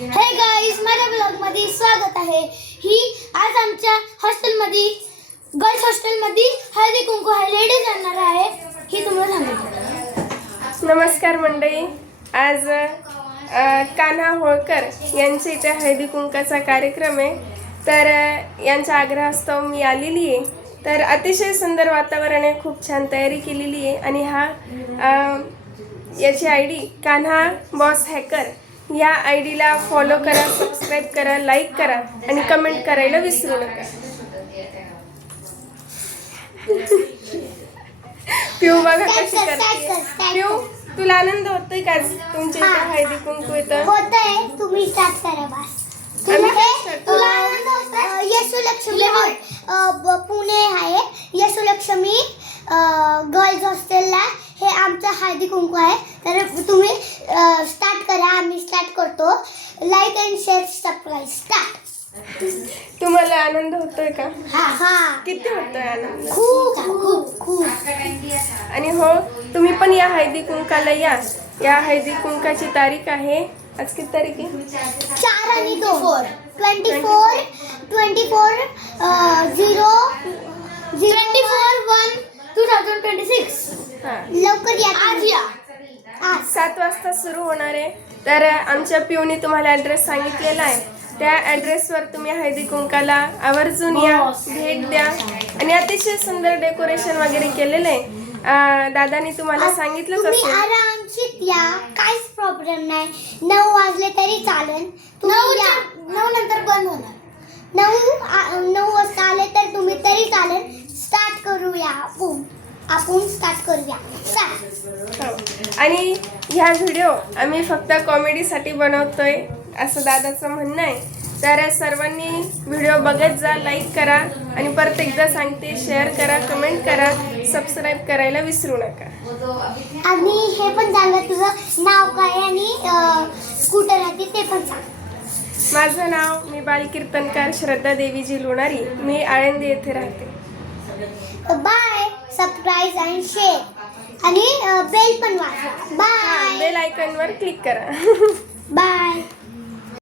हे गाईज, माझ्या ब्लॉग मध्ये स्वागत आहे। ही आज आमच्या हॉस्टेलमध्ये गर्ल्स हॉस्टेलमध्ये हळदी कुंकू हायलाइट जाणार आहे, ही तुम्हाला सांगते। नमस्कार मंडळी, आज कान्हा होळकर यांच्या इथे हळदी कुंकाचा कार्यक्रम आहे। तर यांच्या आग्रहास्तव मी आलेली आहे। तर अतिशय सुंदर वातावरण आहे, खूप छान तयारी केलेली आहे। आणि याची ID कान्हा बॉस हॅकर या आयडीला फॉलो करा, सबस्क्राईब करा, लाईक करा आणि कमेंट करायला विसरू नका। पिऊ बघा कशी करते। पिऊ, तुला आनंद होतोय का तुमच्या इथे हळदी कुंकू येतं? होतंय, तुम्ही स्टार्ट करा बस। तुला आनंद होतोय? यशोलक्ष्मी पुणे आहे, यशोलक्ष्मी गर्ल्स हॉस्टेलला हे आमचं हळदी कुंकू आहे। तर तुम्ही स्टार्ट करा, आम्ही स्टार्ट करतो। Like and share, subscribe, start. तुम्हाला आनंद होतोय का? हा, किती होतोय आनंद? खूप खूप खूप। आणि हो, तुम्ही पण या हळदी कुंकाला या। या हळदी कुंकाची तारीख आहे, आज किती तारीख आहे? 4 आणि 2 24 2026। लवकर या, आज या। 7 वाजता सुरू होणार आहे। तर आमच्या पिऊने तुम्हाला ॲड्रेस सांगितलेला आहे, त्या ॲड्रेसवर तुम्ही हळदी कुंकाला आवर्जून या, भेट द्या। आणि अतिशय सुंदर डेकोरेशन वगैरे केलेलं आहे। दादानी तुम्हाला सांगितलंच तुम्ही असेल। आरामशीर या, काहीच प्रॉब्लेम नाही। 9 वाजले तरी चालेल, 9 नंतर बंद होणार। 9 वाजता आले तर तुम्ही तरी चालेल। स्टार्ट करूया आपण स्टार्ट करूया। आणि ह्या व्हिडिओ आम्ही फक्त कॉमेडीसाठी बनवतोय असं दादाचं म्हणणं आहे। तर सर्वांनी व्हिडिओ बघत जा, लाईक करा आणि परत एकदा सांगते, शेअर करा, कमेंट करा, सबस्क्राईब करायला विसरू नका। आणि हे पण सांगा तुझं नाव काय आणि कुठं राहते ते पण सांग। माझं नाव, मी बालकीर्तनकार श्रद्धा देवीजी लोणारी, मी आळंदी येथे राहते। बाय, सबस्क्राईब अँड शेअर आणि बेल पण वाजवा। बाय, बेल आयकॉनवर क्लिक करा। बाय।